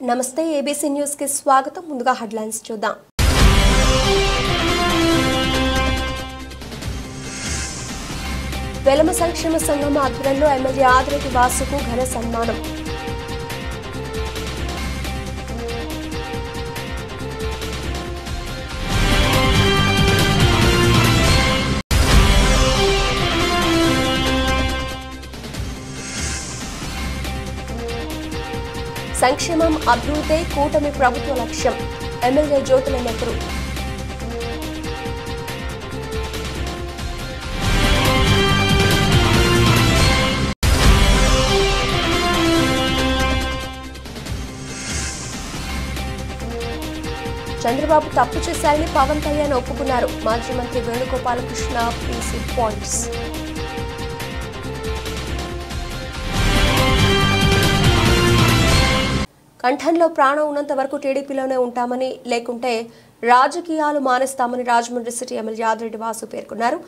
నమస్తే ABC news కి స్వాగతం. ముందుగా హెడ్లైన్స్ చూద్దాం. వెలమ సంక్షేమ సంఘం ఆధ్వర్యంలో ఎమ్మెల్యే ఆదిరెడ్డి వాసుకు ఘన సన్మానం. సంక్షేమం అభివృద్ధి కూటమి ప్రభుత్వ లక్ష్యం. ఎమ్మెల్యే జ్యోతుల నెహ్రూ. చంద్రబాబు తప్పు చేశారని పవన్ కళ్యాణ్ ఒప్పుకున్నారు. మాజీ మంత్రి వేణుగోపాలకృష్ణ పీసీ పాయింట్స్. కంఠంలో ప్రాణం ఉన్నంత వరకు టీడీపీలోనే ఉంటామని, లేకుంటే రాజకీయాలు మానేస్తామని రాజమండ్రి సిటీ ఎమ్మెల్యే ఆదిరెడ్డి వాసు పేర్కొన్నారు.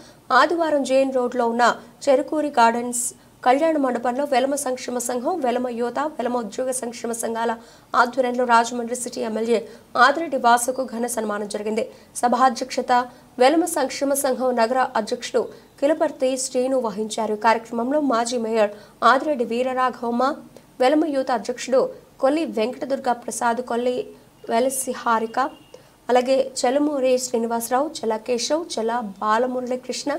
ఆదివారం జైన్ రోడ్లో ఉన్న చెరుకూరి గార్డెన్స్ కళ్యాణ మండపంలో వెలమ సంక్షేమ సంఘం, వెలమ యువత, వెలమ ఉద్యోగ సంక్షేమ సంఘాల ఆధ్వర్యంలో రాజమండ్రి సిటీ ఎమ్మెల్యే ఆదిరెడ్డి వాసుకు ఘన సన్మానం జరిగింది. సభాధ్యక్షత వెలమ సంక్షేమ సంఘం నగర అధ్యక్షుడు కిలపర్తి శ్రీను వహించారు. కార్యక్రమంలో మాజీ మేయర్ ఆదిరెడ్డి వీరరాఘవమ్మ, వెలమ యువత అధ్యక్షుడు కొల్లి వెంకటదుర్గ ప్రసాద్, కొల్లి వెలసి హారిక, అలాగే చెలమూరి శ్రీనివాసరావు, చెల కేశవ్, చెల బాలమురళీ కృష్ణ,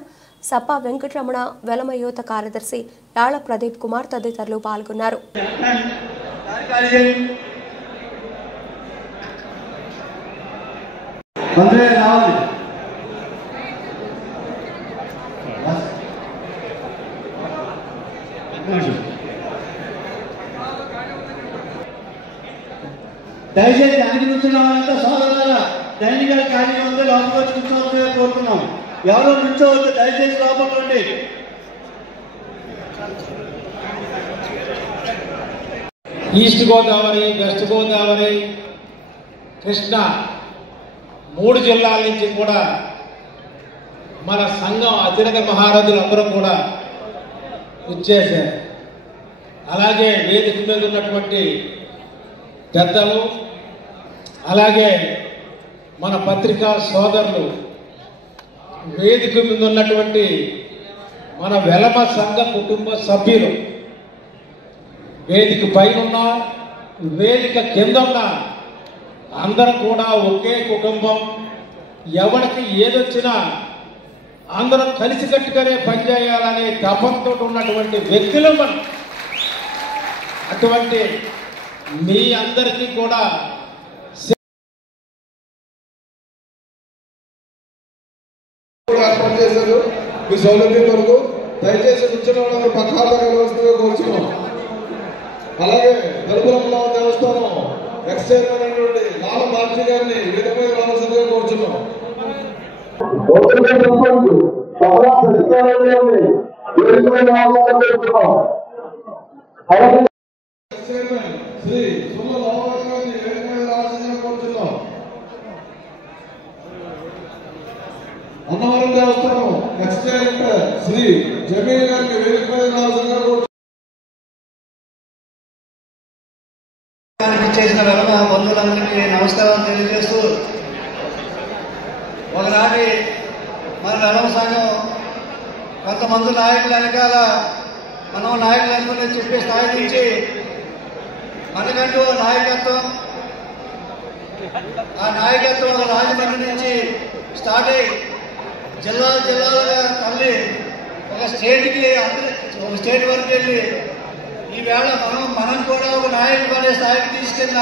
సపా వెంకటరమణ, వెలమ యువత కార్యదర్శి యాళ్ల ప్రదీప్ కుమార్ తదితరులు పాల్గొన్నారు. దయచేసి దానికి కూర్చున్న వాళ్ళంతా సోదరులారా దైనిక కార్యక్రమంలో లోపలికి వచ్చి కూర్చోవాలని కోరుతున్నాం. ఎవరో నుంచోవద్దు, దయచేసి లోపల రండి. ఈస్ట్ గోదావరి, వెస్ట్ గోదావరి, కృష్ణా 3 జిల్లాల నుంచి కూడా మన సంఘం అతిరథ మహారథులు అందరూ కూడా వచ్చేసారు. అలాగే వేదిక మీద ఉన్నటువంటి పెద్దలు, అలాగే మన పత్రికా సోదరులు, వేదిక మీద ఉన్నటువంటి మన వెలమ సంఘ కుటుంబ సభ్యులు, వేదిక పైన వేదిక కింద ఉన్న అందరూ కూడా ఒకే కుటుంబం. ఎవరికి ఏదొచ్చినా అందరం కలిసికట్టుగానే పనిచేయాలనే తపంతో ఉన్నటువంటి వ్యక్తులు మనం. అటువంటి మీ అందరికీ కూడా ఏర్పాటు చేశారు. మీ సౌలభ్యం వరకు దయచేసి కూర్చున్న వాళ్ళందరూ పక్కగా కలవలసిందిగా కోరుచున్నాం. అలాగే గరుపురంలో దేవస్థానం ఎక్స్ చైర్మన్ అయినటువంటి లాల బాబ్జీ గారిని వేదికపై రావాల్సిందిగా కోరుచున్నాం. శ్రీ సుమ లావణ్య గారిని వేదికపై రావాల్సిందిగా కోరుచున్నాం. అన్నవరం దేవస్థానం ఎక్స్ చైర్మన్ శ్రీ జమీల్ గారిని వేదికపై రావాల్సిందిగా కోరుచున్నాం. చేసిన వెలమ బంధువులందరికీ నమస్కారం తెలియజేస్తూ, ఒకనాటి మన వెలమ సంఘం కొంతమంది నాయకుల వెనకాల మనం నాయకులు అనుకుని చెప్పే స్థాయి నుంచి మనకంటూ నాయకత్వం, ఆ నాయకత్వం రాజమండ్రి నుంచి స్టార్ట్ అయ్యి జిల్లాలుగా తల్లి ఒక స్టేట్ వరకు వెళ్ళి ఈవేళ మనం కూడా ఒక నాయకుడు అనే స్థాయికి తీసుకెళ్ళిన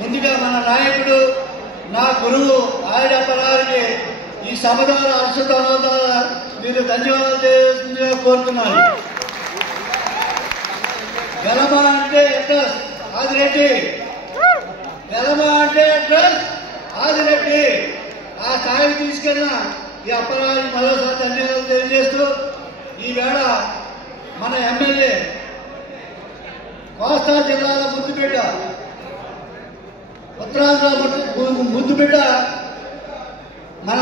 ముందుగా మన నాయకుడు, నా గురువు ఆయుడప్పరానికి ఈ సభ ద్వారా అర్షధాల ద్వారా మీరు ధన్యవాదాలు చేస్తుందిగా కోరుతున్నాను. వెలమ అంటే అడ్రస్ ఆదిరెడ్డి, వెలమ అంటే అడ్రస్ ఆదిరెడ్డి. ఆ స్థాయికి తీసుకెళ్ళిన ఈ అప్పరానికి మరోసారి ధన్యవాదాలు తెలియజేస్తూ, ఈవేళ మన ఎమ్మెల్యే కోస్తా జిల్లాల ముద్దుబిడ్డ, ఉత్తరాంధ్ర ముద్దుబిడ్డ మన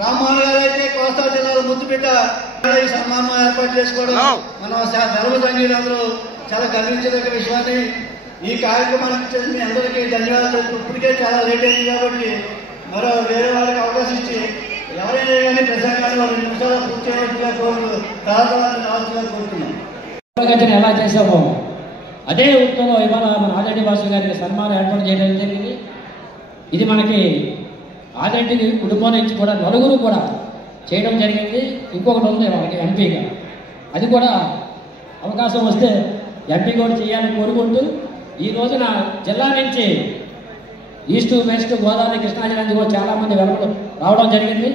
రామ్మోహన్ గారు అయితే కోస్తా జిల్లాల ముద్దుబిడ్డ ఈ సన్మానం ఏర్పాటు చేసుకోవడం మన వెలమ సంఘీయులందరూ చాలా గర్వించదగ్గ విషయాన్ని ఈ కార్యక్రమానికి ఇచ్చేది మీ అందరికీ ధన్యవాదాలు. ఇప్పటికే చాలా లేట్ అయింది కాబట్టి మరో వేరే వాళ్ళకి అవకాశం ఇచ్చి ఎవరైనా కానీ ప్రసంగాన్ని 2 నిమిషాలు పూర్తి చేయవలసిగా తర్వాత కోరుతున్నాం. ఎలా చేసామో అదే వృత్తంలో ఇవాళ మన ఆదిరెడ్డి వాసు గారికి సన్మానం ఏర్పాటు చేయడం జరిగింది. ఇది మనకి ఆదిరెడ్డి కుటుంబం నుంచి కూడా నలుగురు కూడా చేయడం జరిగింది. ఇంకొకటి ఉంది వాళ్ళకి ఎంపీగా, అది కూడా అవకాశం వస్తే ఎంపీ కూడా చేయాలని కోరుకుంటూ ఈ రోజున జిల్లా నుంచి ఈస్ట్ వెస్ట్ గోదావరి కృష్ణా జిల్లా నుంచి కూడా చాలామంది వెలుపలు రావడం జరిగింది.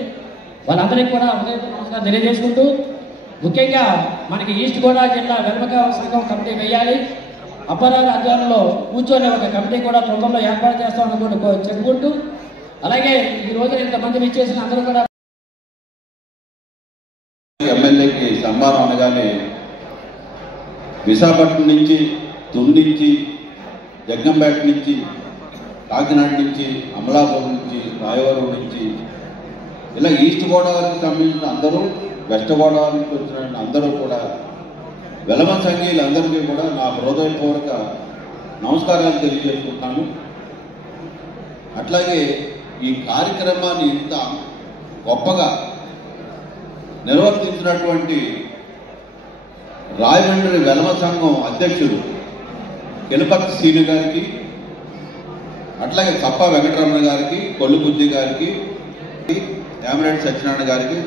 వాళ్ళందరికీ కూడా నమస్కారం తెలియజేసుకుంటూ ముఖ్యంగా మనకి ఈస్ట్ గోదావరి జిల్లా వెలుపక సంఘం కమిటీ వేయాలి, అప్పారావు ఆధ్వర్యంలో కూర్చొని ఒక కమిటీ కూడా తొందరలో ఏర్పాటు చేస్తామని కూడా చెప్పుకుంటూ అలాగే ఈ రోజు ఇంతమంది ఇచ్చేసిన అందరూ కూడా ఎమ్మెల్యేకి సన్మానం అనగానే విశాఖపట్నం నుంచి, తుని నుంచి, జగ్గంపేట నుంచి, కాకినాడ నుంచి, అమలాపురం నుంచి, రాయవరం నుంచి ఇలా ఈస్ట్ గోదావరికి సంబంధించిన అందరూ, వెస్ట్ గోదావరి నుంచి వచ్చిన అందరూ కూడా వెలమ సంఘీయులందరికీ కూడా నా హృదయపూర్వక నమస్కారాలు తెలియజేసుకుంటున్నాను. అట్లాగే ఈ కార్యక్రమాన్ని ఇంత గొప్పగా నిర్వర్తించినటువంటి రాయమండ్రి వెలమ సంఘం అధ్యక్షుడు కిలపర్తి సీని గారికి, అట్లాగే కప్ప వెంకటరమణ గారికి, కొల్లుబుజ్జి గారికి, యామిరెడ్డి సత్యనారాయణ గారికి,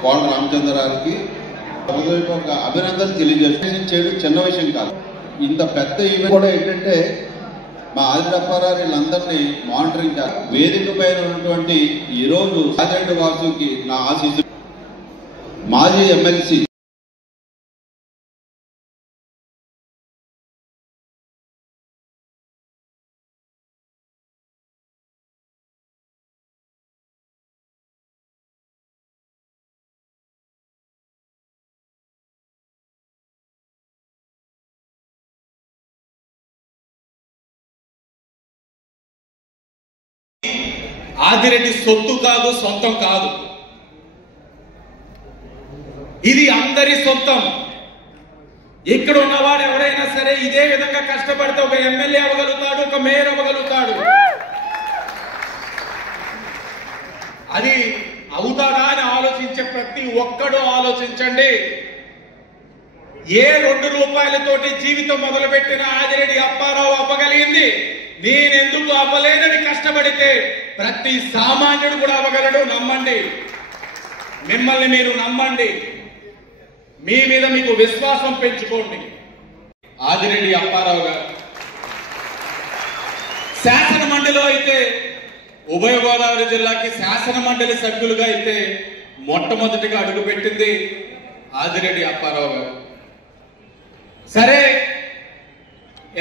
కోళ్ళ రామచంద్ర గారికి ఒక అభినందన తెలియజేయడం చిన్న విషయం కాదు. ఇంత పెద్ద ఈవెంట్ కూడా ఏంటంటే మా ఆదిరప్పారావు వీళ్ళందరినీ మానిటరింగ్ చేస్తారు. వేదిక పైన ఉన్నటువంటి ఈరోజు ఆదిరెడ్డి వాసుకి నా ఆశీస్సు. మాజీ ఎమ్మెల్సీ ఆదిరెడ్డి సొత్తు కాదు, సొంతం కాదు. ఇది అందరి సొంతం. ఇక్కడ ఉన్నవాడు ఎవరైనా సరే ఇదే విధంగా కష్టపడితే ఒక ఎమ్మెల్యే అవ్వగలుగుతాడు, ఒక మేయర్ అవ్వగలుగుతాడు. అది అవుతాడా అని ఆలోచించే ప్రతి ఒక్కడు ఆలోచించండి. ఏ 2 రూపాయలతోటి జీవితం మొదలుపెట్టిన ఆదిరెడ్డి అప్పారావు అవ్వగలిగింది. నేనెందుకు అవ్వలేనని కష్టపడితే ప్రతి సామాన్యుడు కూడా అవ్వగలడు. నమ్మండి, మిమ్మల్ని మీరు నమ్మండి, మీ మీద మీకు విశ్వాసం పెంచుకోండి. ఆదిరెడ్డి అప్పారావు గారు శాసన మండలిలో అయితే, ఉభయ గోదావరి జిల్లాకి శాసన మండలి సభ్యులుగా అయితే మొట్టమొదటిగా అడుగుపెట్టింది ఆదిరెడ్డి అప్పారావు గారు. సరే,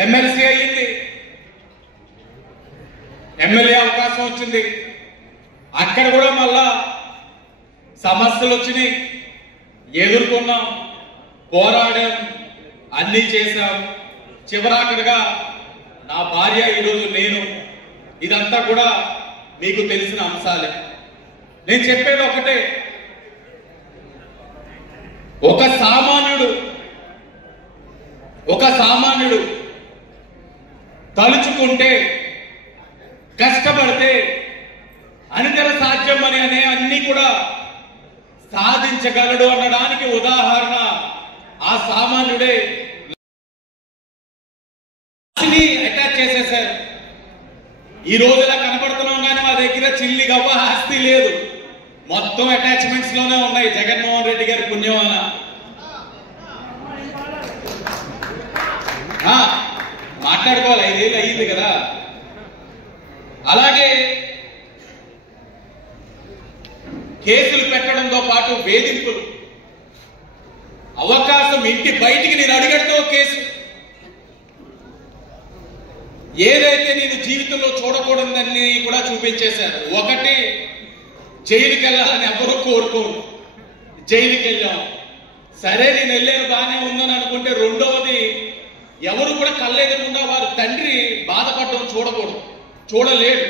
ఎమ్మెల్సీ అయ్యింది, ఎమ్మెల్యే అవకాశం వచ్చింది. అక్కడ కూడా మళ్ళా సమస్యలు వచ్చినాయి, ఎదుర్కొన్నాం, పోరాడాం, అన్నీ చేశాం. చివరాఖరిగా నా భార్య, ఈరోజు నేను, ఇదంతా కూడా మీకు తెలిసిన అంశాలే. నేను చెప్పేది ఒకటే, ఒక సామాన్యుడు తలుచుకుంటే, కష్టపడితే అనితర సాధ్యం అని అన్ని కూడా సాధించగలడు అనడానికి ఉదాహరణ ఆ సామాన్యుడే. అటాచ్ చేసేసారు. ఈ రోజులా కనపడుతున్నాం కానీ మా దగ్గర చిల్లి గవ్వ ఆస్తి లేదు, మొత్తం అటాచ్మెంట్స్ లోనే ఉన్నాయి. జగన్మోహన్ రెడ్డి గారి పుణ్యం అన్న మాట్లాడుకోవాలి, 5 ఏళ్ళు అయ్యింది కదా. అలాగే కేసులు పెట్టడంతో పాటు వేధింపులు, అవకాశం ఇంటి బయటికి నేను అడిగడితో కేసు, ఏదైతే నేను జీవితంలో చూడకూడదని కూడా చూపించేశారు. ఒకటి, జైలుకి వెళ్ళాలని ఎవరూ కోరుకోరు, జైలుకి వెళ్ళాం. సరే, నేను వెళ్ళాను బాగానే ఉందని అనుకుంటే, రెండవది, ఎవరు కూడా కళ్ళెదుకుండా వారు తండ్రి బాధపడడం చూడలేడు.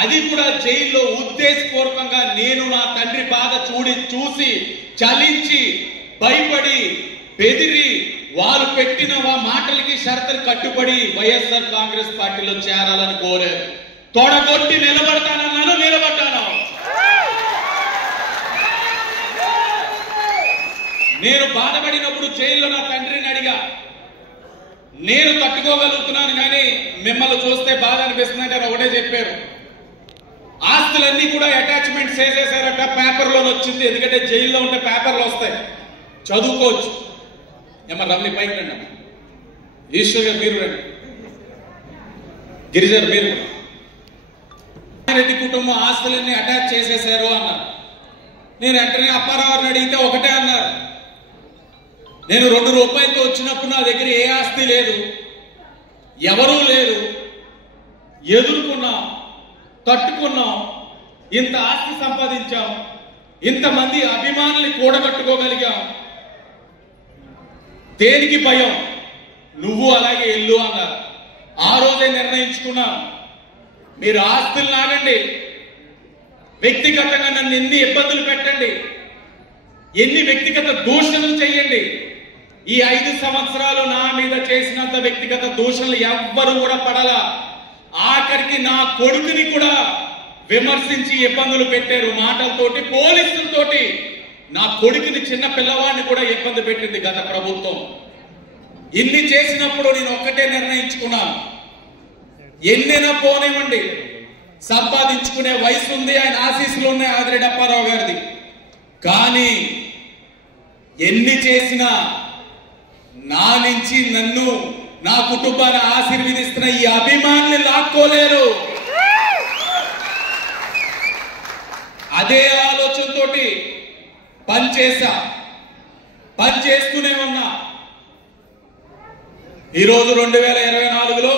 అది కూడా జైల్లో ఉద్దేశపూర్వకంగా నేను నా తండ్రి బాధ చూసి చలించి, భయపడి, బెదిరి, వారు పెట్టిన మాటలకి షరతులు కట్టుబడి వైఎస్ఆర్ కాంగ్రెస్ పార్టీలో చేరాలని కోరారు. తొడగొట్టి నిలబడతానన్నాను, నిలబడ్డాను. నేను బాధపడినప్పుడు జైల్లో నా తండ్రిని అడిగా, నేను తట్టుకోగలుగుతున్నాను కానీ మిమ్మల్ని చూస్తే బాధ అనిపిస్తుందంటే ఆయన ఒకటే చెప్పారు, ఆస్తులన్నీ కూడా అటాచ్మెంట్ చేసేసారట, పేపర్లో వచ్చింది. ఎందుకంటే జైల్లో ఉంటే పేపర్లు వస్తాయి, చదువుకోవచ్చు. ఏమన్నా రమణి పైకి రండి, ఈశ్వర్ గారు మీరు రండి, గిరిజర్ మీరు. రెడ్డి కుటుంబం ఆస్తులన్నీ అటాచ్ చేసేసారు అన్నారు. నేను వెంటనే అప్పారావుని అడిగితే ఒకటే అన్నారు, నేను 2 రూపాయలతో వచ్చినప్పుడు నా దగ్గర ఏ ఆస్తి లేదు, ఎవరూ లేరు, ఎదుర్కొన్నాం, తట్టుకున్నాం, ఇంత ఆస్తి సంపాదించాం, ఇంతమంది అభిమానుల్ని కూడగట్టుకోగలిగాం, దేనికి భయం, నువ్వు అలాగే వెళ్ళు అన్నారు. ఆ రోజే నిర్ణయించుకున్నాం, మీరు ఆస్తులు నాగండి, వ్యక్తిగతంగా నన్ను ఎన్ని ఇబ్బందులు పెట్టండి, ఎన్ని వ్యక్తిగత దూషణలు చేయండి, ఈ 5 సంవత్సరాలు నా మీద చేసినంత వ్యక్తిగత దూషణలు ఎవ్వరు కూడా పడలా. ఆఖరికి నా కొడుకుని కూడా విమర్శించి ఇబ్బందులు పెట్టారు మాటలతోటి, పోలీసులతోటి. నా కొడుకుని, చిన్న పిల్లవాడిని కూడా ఇబ్బంది పెట్టింది గత ప్రభుత్వం. ఇన్ని చేసినప్పుడు నేను ఒక్కటే నిర్ణయించుకున్నాను, ఎన్నైనా పోనివ్వండి, సంపాదించుకునే వయసు ఉంది, ఆయన ఆశీస్సులు ఉన్నాయి ఆదిరెడ్డి అప్పారావు గారిది. కానీ ఎన్ని చేసినా నా నుంచి నన్ను, నా కుటుంబాన్ని ఆశీర్వదిస్తున్న ఈ అభిమానుల్ని లాక్కోలేరు. అదే ఆలోచనతోటి పనిచేసా, పనిచేస్తూనే ఉన్నా. ఈరోజు 2024లో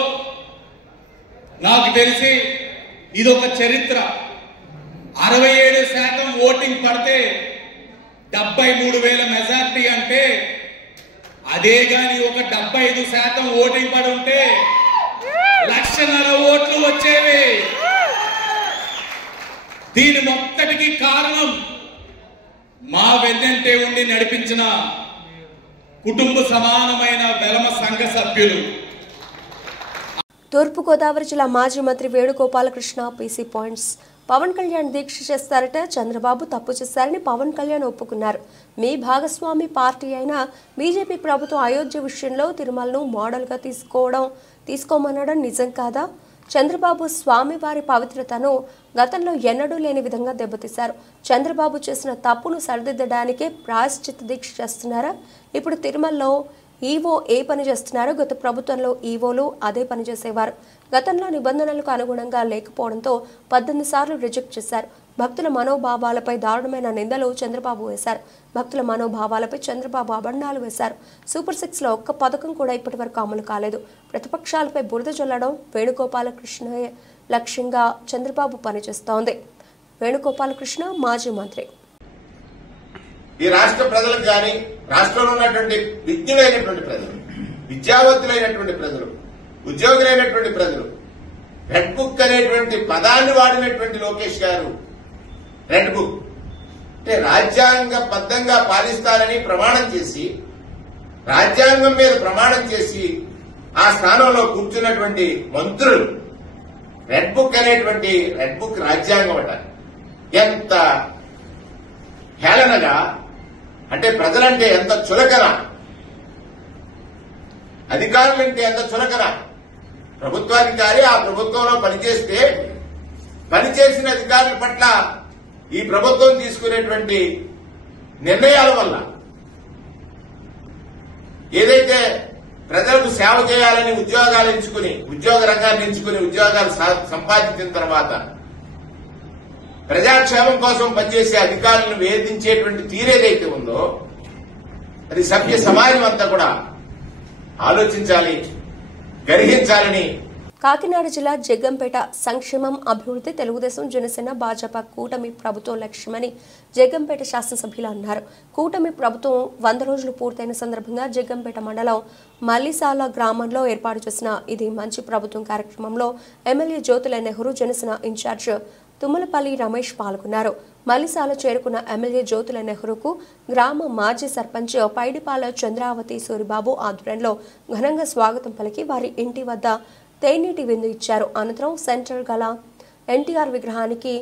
నాకు తెలిసి ఇదొక చరిత్ర. 67% ఓటింగ్ పడితే 73,000 మెజార్టీ అంటే, అదే గాని ఒక 75% ఓటింగ్ పడి ఉంటే 1,00,000 ఓట్లు వచ్చేవి. దీని మొత్తటికి కారణం మా వెన్నంటే ఉండి నడిపించిన కుటుంబ సమానమైన వెలమ సంఘ సభ్యులు. తూర్పుగోదావరి జిల్లా మాజీ మంత్రి వేణుగోపాలకృష్ణ పీసీ పాయింట్స్. పవన్ కళ్యాణ్ దీక్ష చేస్తారట, చంద్రబాబు తప్పు చేశారని పవన్ కళ్యాణ్ ఒప్పుకున్నారు. మీ భాగస్వామి పార్టీ అయిన బీజేపీ ప్రభుత్వం అయోధ్య విషయంలో తిరుమలను మోడల్గా తీసుకోమనడం నిజం కాదా? చంద్రబాబు స్వామివారి పవిత్రతను గతంలో ఎన్నడూ లేని విధంగా దెబ్బతీశారు. చంద్రబాబు చేసిన తప్పును సరిదిద్దడానికే ప్రాయశ్చిత్త దీక్ష చేస్తున్నారా? ఇప్పుడు తిరుమలలో ఈవో ఏ పని చేస్తున్నారో గత ప్రభుత్వంలో ఈవోలు అదే పని చేసేవారు. గతంలో నిబంధనలకు అనుగుణంగా లేకపోవడంతో 18 సార్లు రిజెక్ట్ చేశారు. భక్తుల మనోభావాలపై దారుణమైన నిందలు చంద్రబాబు వేశారు. భక్తుల మనోభావాలపై చంద్రబాబు అబద్ధాలు వేశారు. సూపర్ 6లో ఒక్క పథకం కూడా ఇప్పటి వరకు అమలు కాలేదు. ప్రతిపక్షాలపై బురద చల్లడం వేణుగోపాలకృష్ణ లక్ష్యంగా చంద్రబాబు పనిచేస్తోంది. వేణుగోపాలకృష్ణ మాజీ మంత్రి. ఈ రాష్ట్ర ప్రజలకు కానీ, రాష్ట్రంలో ఉన్నటువంటి విజ్ఞులైనటువంటి ప్రజలు, విద్యావంతులైనటువంటి ప్రజలు, ఉద్యోగులైనటువంటి ప్రజలు, రెడ్ బుక్ అనేటువంటి పదాన్ని వాడినటువంటి లోకేష్ గారు రెడ్ బుక్ అంటే రాజ్యాంగబద్ధంగా పాలిస్తారని ప్రమాణం చేసి, రాజ్యాంగం మీద ప్రమాణం చేసి ఆ స్థానంలో కూర్చున్నటువంటి మంత్రులు రెడ్ బుక్ అనేటువంటి రెడ్ బుక్ రాజ్యాంగం అట. ఎంత హేళనగా, అంటే ప్రజలంటే ఎంత చులకన, అధికారులంటే ఎంత చులకన. ప్రభుత్వాధికారి ఆ ప్రభుత్వంలో పనిచేస్తే పనిచేసిన అధికారుల పట్ల ఈ ప్రభుత్వం తీసుకునేటువంటి నిర్ణయాల వల్ల ఏదైతే ప్రజలకు సేవ చేయాలని ఉద్యోగాలు ఎంచుకుని, ఉద్యోగ రంగాన్ని ఎంచుకుని ఉద్యోగాలు సంపాదించిన తర్వాత ప్రజాక్షేమం కోసం పనిచేసే అధికారులను వేధించేటువంటి తీరేదైతే ఉందో అది సభ్య సమాజం అంతా కూడా ఆలోచించాలి, గ్రహించాలని. కాకినాడ జిల్లా జగ్గంపేట సంక్షేమం అభివృద్ధి తెలుగుదేశం జనసేన భాజపా కూటమి ప్రభుత్వం లక్ష్యమని జగ్గంపేట శాసనసభ్యులు అన్నారు. కూటమి ప్రభుత్వం 100 రోజులు పూర్తయిన సందర్భంగా జగ్గంపేట మండలం మల్లిసాల గ్రామంలో ఏర్పాటు చేసిన ఇది మంచి ప్రభుత్వం కార్యక్రమంలో ఎమ్మెల్యే జ్యోతుల నెహ్రూ, జనసేన ఇన్ఛార్జ్ తుమ్మలపల్లి రమేష్ పాల్గొన్నారు. మలిసాల చేరుకున్న ఎమ్మెల్యే జ్యోతుల నెహ్రూకు గ్రామ మాజీ సర్పంచ్ పైడిపాల చంద్రావతి సూరిబాబు ఆధ్వర్యంలో ఘనంగా స్వాగతం పలికి వారి ఇంటి వద్ద తేనీటి విందు ఇచ్చారు. అనంతరం సెంటర్ గల ఎన్టీఆర్ విగ్రహానికి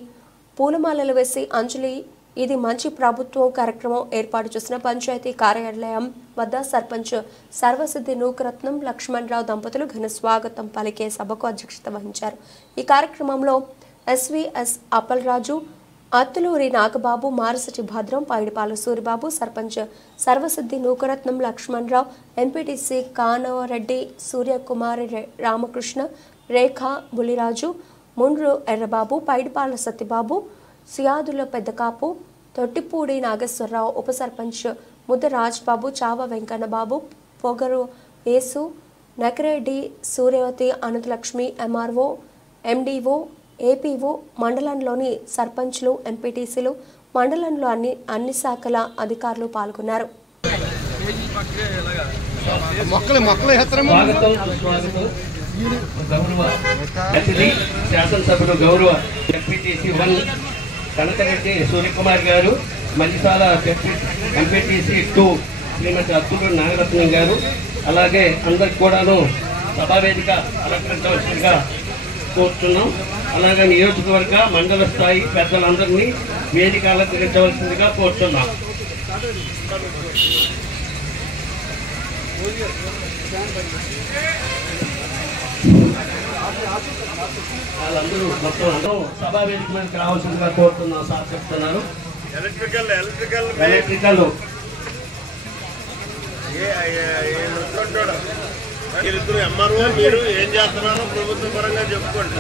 పూలమాలలు వేసి అంజలి ఇది మంచి ప్రభుత్వం కార్యక్రమం ఏర్పాటు చేసిన పంచాయతీ కార్యాలయం వద్ద సర్పంచ్ సర్వసిద్ధి నూకరత్నం లక్ష్మణరావు దంపతులు ఘన స్వాగతం పలికే సభకు అధ్యక్షత వహించారు. ఈ కార్యక్రమంలో ఎస్వీఎస్ అప్పలరాజు, అత్తులూరి నాగబాబు, మారసటి భద్రం, పైడిపాల సూరిబాబు, సర్పంచ్ సర్వసిద్ధి నూకరత్నం లక్ష్మణరావు, ఎంపీటీసీ కానవరెడ్డి, సూర్యకుమారి రామకృష్ణ, రేఖా బులిరాజు, ముండ్రు ఎర్రబాబు, పైడిపాల సత్యబాబు, సియాదుల పెద్దకాపు, తొట్టిపూడి నాగేశ్వరరావు, ఉప sarpanch Mudda Rajbabu, Chava Venkannababu, Pogaru Yesu, Nakireddy Suryavathi, Ananthalakshmi, MRO, MDO, APO, మండలంలోని సర్పంచ్లు, ఎంపీటీసీలు, మండలంలో అన్ని శాఖల అధికారులు పాల్గొన్నారు. శాసనసభ్యులు గౌరవ ఎంపీటీసీ 1 కనకరెడ్డి సూర్యకుమార్ గారు, మల్లిసాల ఎంపీటీసీ 2 శ్రీమతి అత్తులూరి నాగరత్నం గారు, అలాగే అందరికి కూడాను సభావేదిక అలంకరించవలసిందిగా కోరుతున్నాం. అలాగే నియోజకవర్గ మండల స్థాయి పెద్దలందరినీ వేదిక అలంకరించవలసిందిగా కోరుతున్నాం. వాళ్ళందరూ మొత్తం అందరూ సభా వేదిక మీదకి రావాల్సిందిగా కోరుతున్నాం సార్ చెప్తున్నారు. ఎలక్ట్రికల్ మీరిద్దరు ఎంఆర్ఓ, మీరు ఏం చేస్తున్నారో ప్రభుత్వ పరంగా చెప్పుకోండి.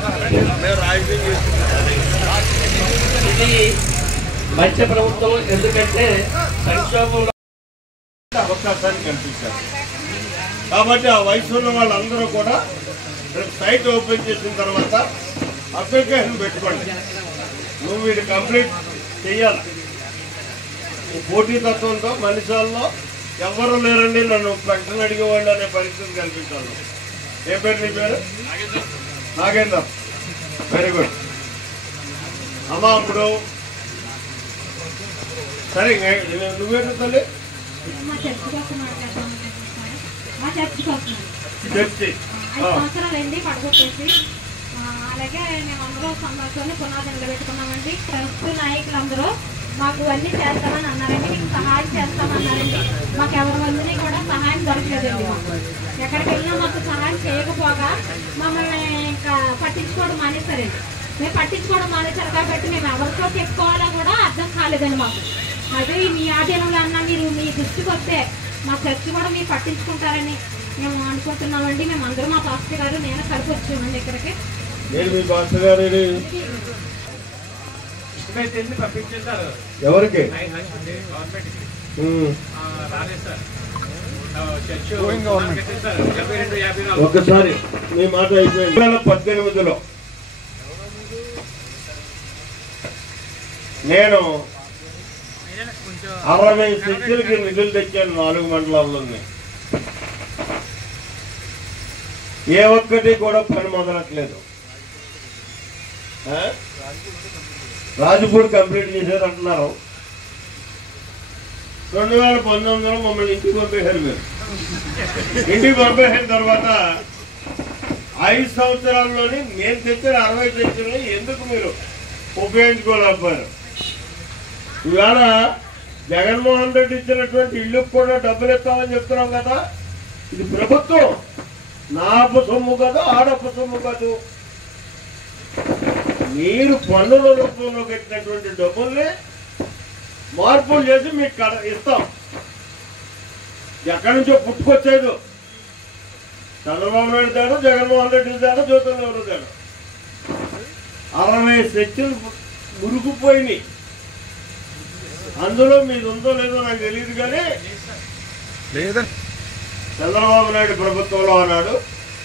మేము రాజకీయం చేస్తున్నాం. ఇది మంచి ప్రభుత్వం, ఎందుకంటే సంక్షోభంలో అవకాశాన్ని కల్పించారు. కాబట్టి ఆ వయసులో వాళ్ళందరూ కూడా సైట్ ఓపెన్ చేసిన తర్వాత అప్లికేషన్ పెట్టుకోండి. నువ్వు వీడు కంప్లీట్ చెయ్యాలి. పోటీతత్వంతో మనిషాల్లో ఎవరు లేరండి నన్ను ప్రకటన అడిగేవాళ్ళు అనే పరిస్థితి కల్పించాలి. ఏ పేరు నీ పేరు? నాగేందర్. వెరీ గుడ్ అమ్మా. అప్పుడు సరే నువ్వేంటి తల్లి? చర్చి అలాగే మేమందరూ సంబంధించి పునాది నిలబెట్టుకున్నామండి. ట్రస్ట్ నాయకులందరూ మాకు అన్నీ చేస్తామని అన్నారండి, మీకు సహాయం చేస్తామన్నారండి. మాకు ఎవరి వల్లనే కూడా సహాయం దొరకలేదండి. మాకు ఎక్కడికి వెళ్ళినా మాకు సహాయం చేయకపోగా మమ్మల్ని ఇంకా పట్టించుకోవడం మానేశారండి. మేము పట్టించుకోవడం మానేశారు కాబట్టి మేము ఎవరితో చెప్పుకోవాలో కూడా అర్థం కాలేదండి మాకు. అదే మీ ఆధీనంలో అన్నా మీరు మీ దృష్టికి వస్తే మా చర్చి కూడా మీరు పట్టించుకుంటారని మేము అనుకుంటున్నామండి. మేము అందరూ మా పాస్టర్ గారు నేను కలిపి వచ్చామండి ఇక్కడికి. ఎవరికి? ఒక్కసారి మీ మాట అయిపోయింది. 2018లో నేను 60 చర్చిలకి నిధులు తెచ్చాను 4 మండలాల్లోనే. ఏ ఒక్కటి కూడా పని మొదలట్లేదు. రాజపూడి కంప్లీట్ చేసేది అంటున్నారు. 2019లో మమ్మల్ని ఇంటికి పంపేశారు. మీరు ఇంటికి పంపేసిన తర్వాత 5 సంవత్సరాల్లోని నేను తెచ్చిన 60 చర్చల్ని ఎందుకు మీరు ఉపయోగించుకోలేకపోయారు? ఇవాళ జగన్మోహన్ రెడ్డి ఇచ్చినటువంటి ఇళ్ళకు కూడా డబ్బులు ఇస్తామని చెప్తున్నాం కదా. ఇది ప్రభుత్వం, నా అప్పు సొమ్ము కాదు, ఆడప్పు సొమ్ము కాదు. మీరు పన్నుల రూపంలో పెట్టినటువంటి డబ్బుల్ని మార్పులు చేసి మీకు ఇస్తాం. ఎక్కడి నుంచో పుట్టుకొచ్చేది. చంద్రబాబు నాయుడు తేడు, జగన్మోహన్ రెడ్డి తేడు, జ్యోతుల నెహ్రూ తేడు. 60 చర్చలు మురుగుపోయినాయి. అందులో మీది ఉందో లేదో నాకు తెలియదు, కానీ చంద్రబాబు నాయుడు ప్రభుత్వంలో అన్నాడు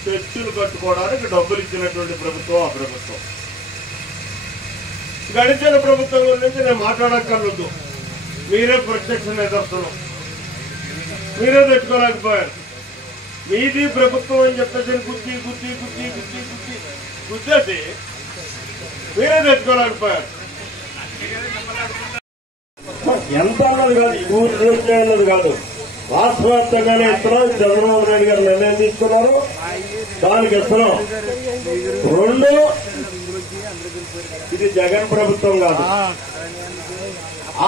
చర్చలు కట్టుకోవడానికి డబ్బులు ఇచ్చినటువంటి ప్రభుత్వం ఆ ప్రభుత్వం. గడిచిన ప్రభుత్వం గురించి నేను మాట్లాడక్కర్లేదు. మీరే ప్రత్యక్ష నిదర్శనం. మీరే తెచ్చుకోలేకపోయారు. మీది ప్రభుత్వం అని చెప్పేసి గుర్తి గుర్తి గుర్తి గుర్తి గుర్తి గుర్తేసి మీరే తెచ్చుకోలేకపోయారు. ఎంత అన్నది కాదు, ఊరు చేస్తే అన్నది కాదు, రాష్ట్ర వ్యాప్తంగానే ఇస్తున్నాం. చంద్రబాబు నాయుడు గారు నిర్ణయం తీసుకున్నారు, దానికి ఇస్తున్నాం. రెండు, ఇది జగన్ ప్రభుత్వం కాదు,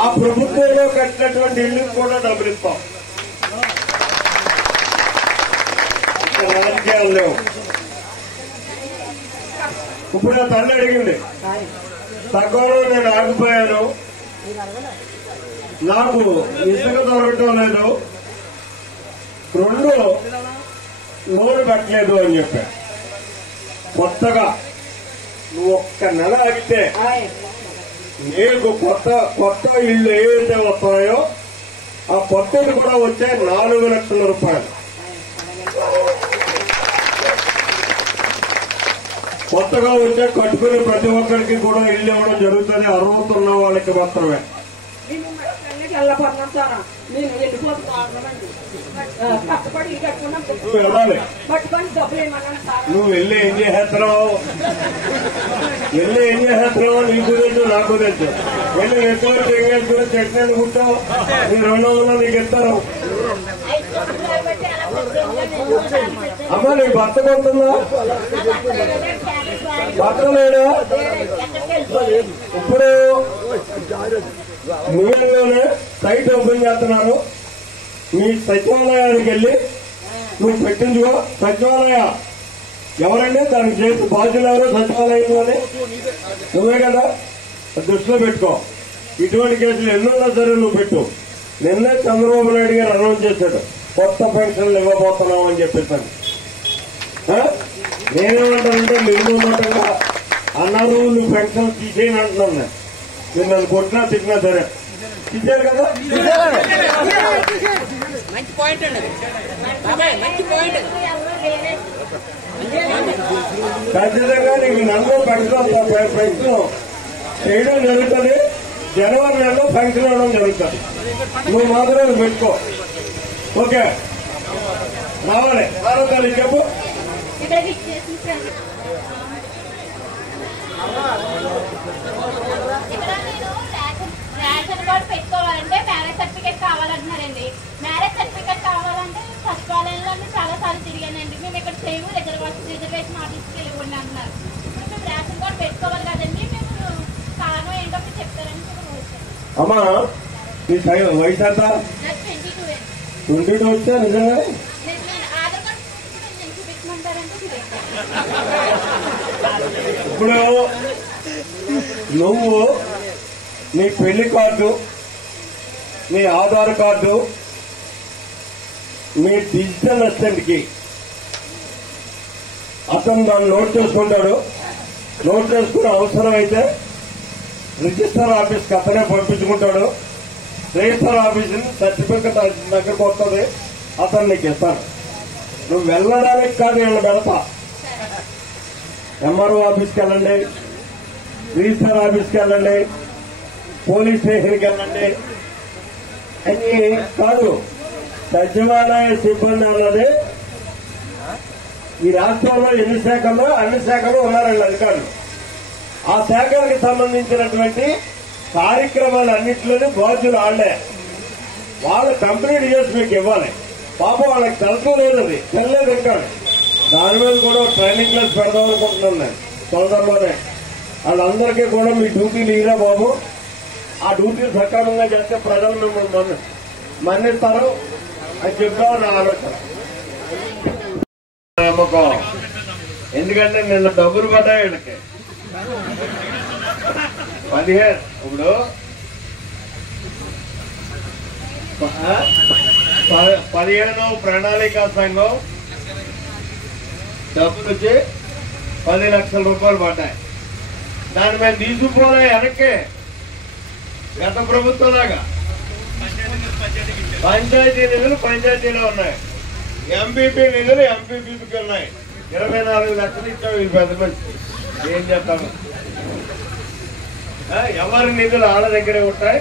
ఆ ప్రభుత్వంలో కట్టినటువంటి ఇల్లుకి కూడా డబ్బులు ఇస్తాం. రాజకీయాలు లేవు. ఇప్పుడు ఆ తల్లి అడిగింది, తక్కువలో నేను ఆగిపోయాను, నాకు ఇసుక దొరకటం లేదు, రెండు లోన్ కట్టలేదు అని చెప్పా. కొత్తగా నువ్వు ఒక్క నెల ఆగితే నీకు కొత్త ఇళ్ళు ఏవైతే వస్తాయో ఆ కొత్తది కూడా వచ్చే 4 లక్షల రూపాయలు. కొత్తగా వచ్చే కట్టుకునే ప్రతి ఒక్కరికి కూడా ఇల్లు ఇవ్వడం జరుగుతుంది, అర్హత ఉన్న వాళ్ళకి మాత్రమే. నువ్వు వెళ్ళాలి, నువ్వు వెళ్ళి ఏం చేసేస్తున్నావు, నీ గురించి నాకు తెలుసు. వెళ్ళి నెట్వర్క్ ఎంగేజ్మెంట్ చెట్టు కూర్చో, నీ 200 నీకు ఇస్తారు. అమ్మా నీకు భర్త కొడుతుందా, భర్త లేడా? ఇప్పుడు మూలంలోనే సైట్ ఓపెన్ చేస్తున్నారు. మీ సచివాలయానికి వెళ్ళి నువ్వు పెట్టించుకో. సచివాలయ ఎవరండి దానికి చేసి బాధ్యులు ఎవరు? సచివాలయం అని నువ్వే కదా, దృష్టిలో పెట్టుకో. ఇటువంటి కేసులు ఎన్నున్నా సరే నువ్వు పెట్టు. నిన్నే చంద్రబాబు నాయుడు గారు అనౌన్స్ చేశాడు, కొత్త పెన్షన్లు ఇవ్వబోతున్నాం అని చెప్పేసాను. నేనేమంటానంటే నిర్మూలకంగా అన్నారు, నువ్వు పెన్షన్ తీసేయని అంటున్నాను. మీరు నన్ను కొట్టినా తిట్టినా సరే తీసేయాలి కదా. ఖచ్చితంగా నీకు నన్ను పెన్షన్ చేయడం జరుగుతుంది. జనవరి నెలలో పెన్షన్ ఇవ్వడం జరుగుతుంది. నువ్వు మాత్రం పెట్టుకో. ఓకే, రావాలి. ఆరోగ్యాలు చెప్పు. రేషన్ కార్డు పెట్టుకోవాలంటే మ్యారేజ్ సర్టిఫికేట్ కావాలంటున్నారండి. మ్యారేజ్ సర్టిఫికేట్ కావాలంటే సచివాలయంలో చాలా సార్లు తిరిగానండి. మేము ఇక్కడ చేయము, రిజర్వేషన్ ఆఫీస్కి వెళ్ళిపోండి అంటున్నారు. మేము రేషన్ కార్డు పెట్టుకోవాలి కదండి, మేము కారణం ఏంటో చెప్తారని. అమ్మా నీ వయసు ఎంత? 22 వచ్చా నిజంగా? ఆధార్ కార్డు చూపించమంటారంటే ఇప్పుడు నువ్వు నీ పెళ్లి కార్డు, నీ ఆధార్ కార్డు, మీ డిజిటల్ అసిస్టెంట్కి అతను దాన్ని నోట్ చేసుకుంటాడు. నోట్ చేసుకుని అవసరమైతే రిజిస్టర్ ఆఫీస్కి అతనే పంపించుకుంటాడు. రిజిస్టర్ ఆఫీస్ సర్టిఫికెట్ దగ్గరకు వస్తుంది, అతను నీకు ఇస్తాడు. నువ్వు వెళ్ళడానికి కాదు, వీళ్ళు వెళ్తా. ఎంఆర్ఓ ఆఫీస్కి వెళ్ళండి, రిజిస్టర్ ఆఫీస్కి వెళ్ళండి, పోలీస్ స్టేషన్కి వెళ్ళండి అని కాదు. సచివాలయ సిబ్బంది అన్నది ఈ రాష్ట్రంలో ఎన్ని శాఖల్లో అన్ని శాఖలు ఉన్నారండి అధికారులు. ఆ శాఖలకు సంబంధించినటువంటి కార్యక్రమాలన్నింటిలోనే బాధ్యులు వాళ్లే. వాళ్ళు కంప్లీట్ చేసి మీకు ఇవ్వాలి. పాపం వాళ్ళకి తలసం లేదు, అది తెలియదు ఇంకా. దాని మీద కూడా ట్రైనింగ్ క్లాస్ పెడదాం అనుకుంటున్నాను నేను తొందరలోనే. వాళ్ళందరికీ కూడా మీ డ్యూటీలు ఇరా బాబు, ఆ డ్యూటీలు సక్రమంగా చేస్తే ప్రజలు మిమ్మల్ని మన్నిస్తారు అని చెప్తామని నా ఆలోచన, నమ్మకం. ఎందుకంటే నిన్న డబ్బులు పడ్డాయి వీళ్ళకి 15. ఇప్పుడు 15 ప్రణాళికా సంఘం డబ్బులు వచ్చి 10 లక్షల రూపాయలు పడ్డాయి. దాని మీద తీసుకుపోలే వెనక్కి. గత ప్రభుత్వం లాగా పంచాయతీ నిధులు పంచాయతీలో ఉన్నాయి, ఎంపీపీ నిధులు ఎంపీపీకి ఉన్నాయి. 24 లక్షలు ఇచ్చావు ఈ పెద్ద మంచి. ఏం చేస్తాను, ఎవరి నిధులు వాళ్ళ దగ్గరే ఉంటాయి,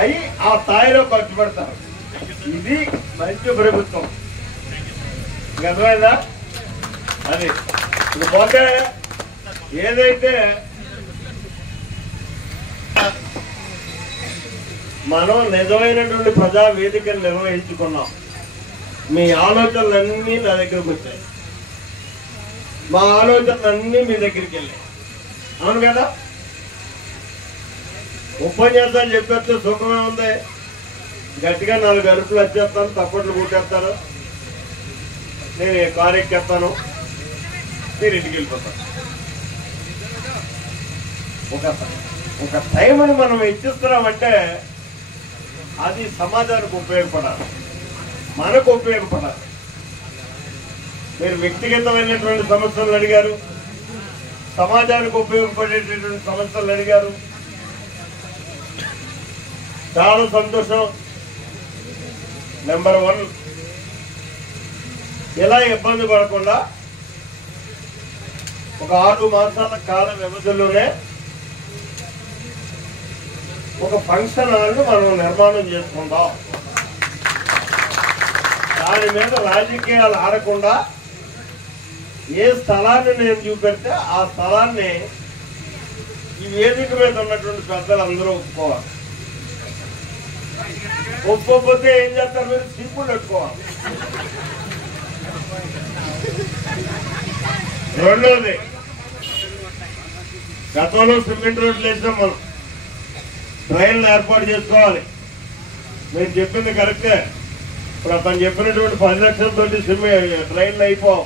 అవి ఆ స్థాయిలో ఖర్చు పెడతారు. ఇది మంచి ప్రభుత్వం. అర్థమైందా? అది ఇప్పుడు పోతే ఏదైతే మనం నిజమైనటువంటి ప్రజా వేదికను నిర్వహించుకున్నాం. మీ ఆలోచనలన్నీ నా దగ్గరకు వచ్చాయి, మా ఆలోచనలన్నీ మీ దగ్గరికి వెళ్ళాయి. అవును కదా? ఉపన్యాసాలు చెప్పేస్తే సుఖమే ఉంది. గట్టిగా 4 అరుపులు వచ్చేస్తాను, తప్పట్లు కొట్టేస్తాను, నేను కారు ఎక్కేస్తాను, మీరు ఇంటికి వెళ్ళిపోతాను. ఒక టైంని మనం ఇచ్చిస్తున్నామంటే అది సమాజానికి ఉపయోగపడాలి, మనకు ఉపయోగపడాలి. మీరు వ్యక్తిగతమైనటువంటి సమస్యలు అడిగారు, సమాజానికి ఉపయోగపడేటటువంటి సమస్యలు అడిగారు. చాలా సంతోషం. నెంబర్ 1, ఇలా ఇబ్బంది పడకుండా ఒక 6 మాసాల కాల వ్యవధిలోనే ఒక ఫంక్షన్ హాల్ను మనం నిర్మాణం చేసుకుందాం. దాని మీద రాజకీయాలు ఆడకుండా ఏ స్థలాన్ని నేను చూపెడితే ఆ స్థలాన్ని ఈ వేదిక మీద ఉన్నటువంటి పెద్దలు అందరూ ఒప్పుకోవాలి. ఒప్పుకోకపోతే ఏం చేస్తారు? మీరు సింపుల్ పెట్టుకోవాలి. రెండోది, గతంలో సిమెంట్ రోడ్లు వేసినాం, మనం ట్రైన్లు ఏర్పాటు చేసుకోవాలి. మీరు చెప్పింది కరెక్టే. ఇప్పుడు అతను చెప్పినటువంటి 10 లక్షలతో ట్రైన్లు అయిపోవు,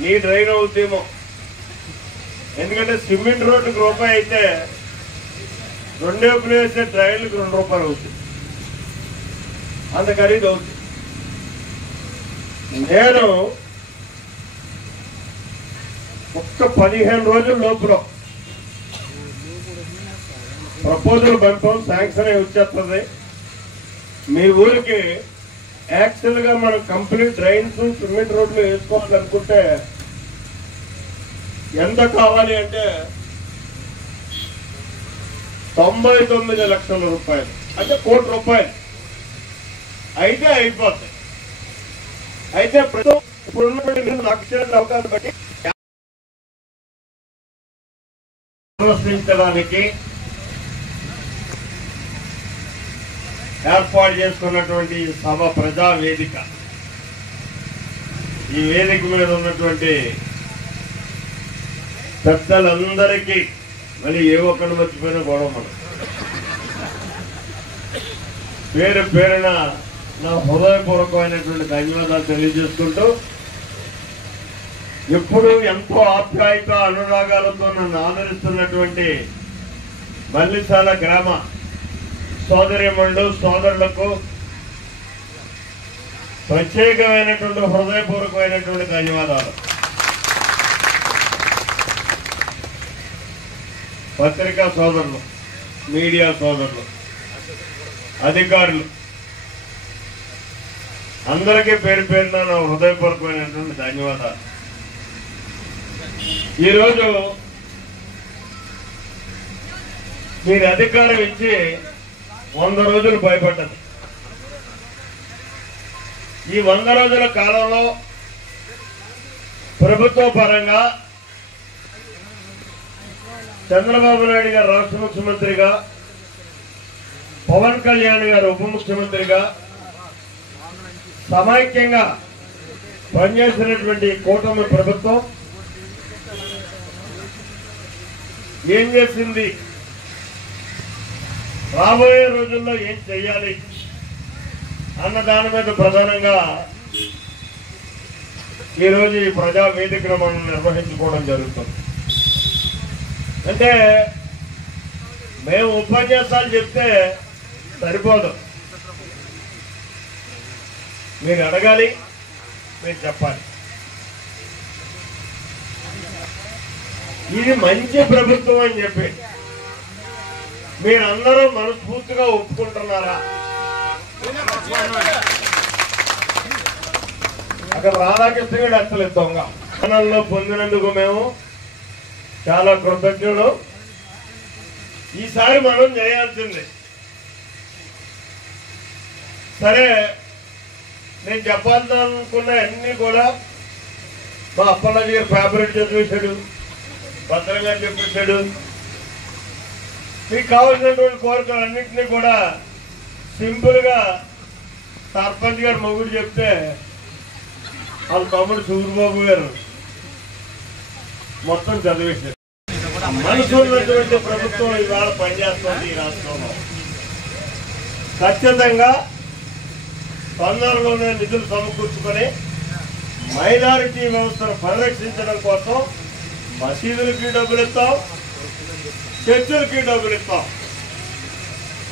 నీ ట్రైన్ అవుతామో. ఎందుకంటే సిమెంట్ రోడ్డుకి రూపాయి అయితే 2 వైపులు వేసే ట్రైన్లకు 2 రూపాయలు అవుతుంది, అంత ఖరీదు అవుతుంది. నేను ఒక్క 15 రోజుల లోపల ప్రపోజల్ పంపాం, శాంక్షన్ అయి వచ్చేస్తుంది. మీ ఊరికి యాక్చువల్ గా మనం కంప్లీట్ డ్రైన్స్ సిమెంట్ రోడ్లు వేసుకోవాలనుకుంటే ఎంత కావాలి అంటే 99 లక్షల రూపాయలు, అంటే ₹1 కోటి అయితే అయిపోతాయి. అయితే ఇప్పుడున్నటువంటి లక్షల అవకాశం బట్టి ప్రశ్నించడానికి ఏర్పాటు చేసుకున్నటువంటి సభ ప్రజా వేదిక. ఈ వేదిక మీద ఉన్నటువంటి పెద్దలందరికీ మళ్ళీ ఏ ఒక్కడు మర్చిపోయినా గొడవ మనం. పేరు పేరున నా హృదయపూర్వకమైనటువంటి ధన్యవాదాలు తెలియజేసుకుంటూ, ఎప్పుడు ఎంతో ఆప్యాయత అనురాగాలతో నన్ను ఆదరిస్తున్నటువంటి మల్లిసాల గ్రామ సోదరీమణులు సోదరులకు ప్రత్యేకమైనటువంటి హృదయపూర్వకమైనటువంటి ధన్యవాదాలు. పత్రికా సోదరులు, మీడియా సోదరులు, అధికారులు అందరికీ పేరు పేరున నా హృదయపూర్వకమైనటువంటి ధన్యవాదాలు. ఈరోజు మీరు అధికారం ఇచ్చి 100 రోజులు భయపడ్డది. ఈ 100 రోజుల కాలంలో ప్రభుత్వ పరంగా చంద్రబాబు నాయుడు గారు రాష్ట్ర ముఖ్యమంత్రిగా, పవన్ కళ్యాణ్ గారు ఉప ముఖ్యమంత్రిగా సమైక్యంగా పనిచేసినటువంటి కూటమి ప్రభుత్వం ఏం చేసింది, రాబోయే రోజుల్లో ఏం చెయ్యాలి అన్న దాని మీద ప్రధానంగా ఈరోజు ఈ ప్రజా వేదికను మనం నిర్వహించుకోవడం జరుగుతుంది. అంటే మేము ఉపన్యాసాలు చెప్తే సరిపోదు, మీరు అడగాలి, మీరు చెప్పాలి. ఇది మంచి ప్రభుత్వం అని చెప్పి మీరందరూ మనస్ఫూర్తిగా ఒప్పుకుంటున్నారా? అక్కడ రాధాకృష్ణ గారు అసలు దొంగ స్థానంలో పొందినందుకు మేము చాలా కృతజ్ఞులు. ఈసారి మనం చేయాల్సింది సరే. నేను చెప్పాలనుకున్న అన్ని కూడా మా అప్పలరాజు గారు ఫ్యాబ్రిక్ చెప్పేశాడు, భద్రం గారు చెప్పేశాడు. మీకు కావాల్సినటువంటి కోరికలన్నింటినీ కూడా సింపుల్గా సర్పంచ్ గారు మొగుడు చెప్తే వాళ్ళ తమ్ముడు సూర్యబాబు గారు మొత్తం చదివేశారు. మనసు ఉన్నటువంటి ప్రభుత్వం ఇవాళ పనిచేస్తుంది ఈ రాష్ట్రంలో. ఖచ్చితంగా తొందరలోనే నిధులు సమకూర్చుకొని మైనారిటీ వ్యవస్థను పరిరక్షించడం కోసం మసీదులకి డబ్బులు ఇస్తాం, చర్చలకి డబ్బులు ఇస్తాం.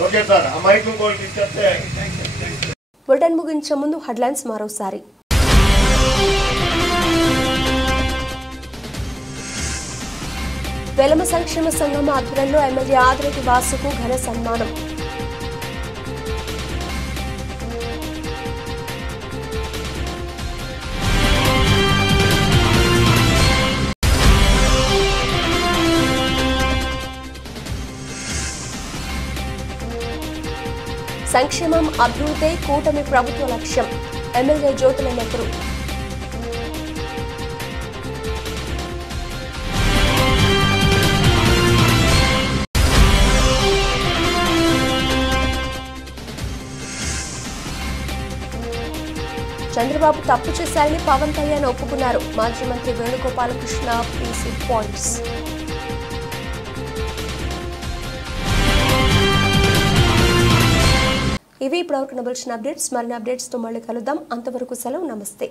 ఓకే సార్, ఆ మైక్ ఇంకోటి ఇచ్చేస్తే. బులెటిన్ ముగించే ముందు హెడ్లైన్స్ మరోసారి. వెలమ సంక్షేమ సంఘం ఆధ్వర్యంలో ఎమ్మెల్యే ఆదిరెడ్డి వాసుకు ఘన సన్మానం. సంక్షేమం అభివృద్ధి కూటమి ప్రభుత్వ లక్ష్యం. ఎమ్మెల్యే జ్యోతుల నెహ్రూ. చంద్రబాబు తప్పు చేశారని పవన్ కళ్యాణ్ ఒప్పుకున్నారు. మాజీ మంత్రి వేణుగోపాలకృష్ణ పీసీ పాయింట్స్. ఇవి ఇప్పటివరకు నవల్సిన అప్డేట్స్. మరిన్ని అప్డేట్స్తో మళ్ళీ కలుద్దాం. అంతవరకు సెలవు. నమస్తే.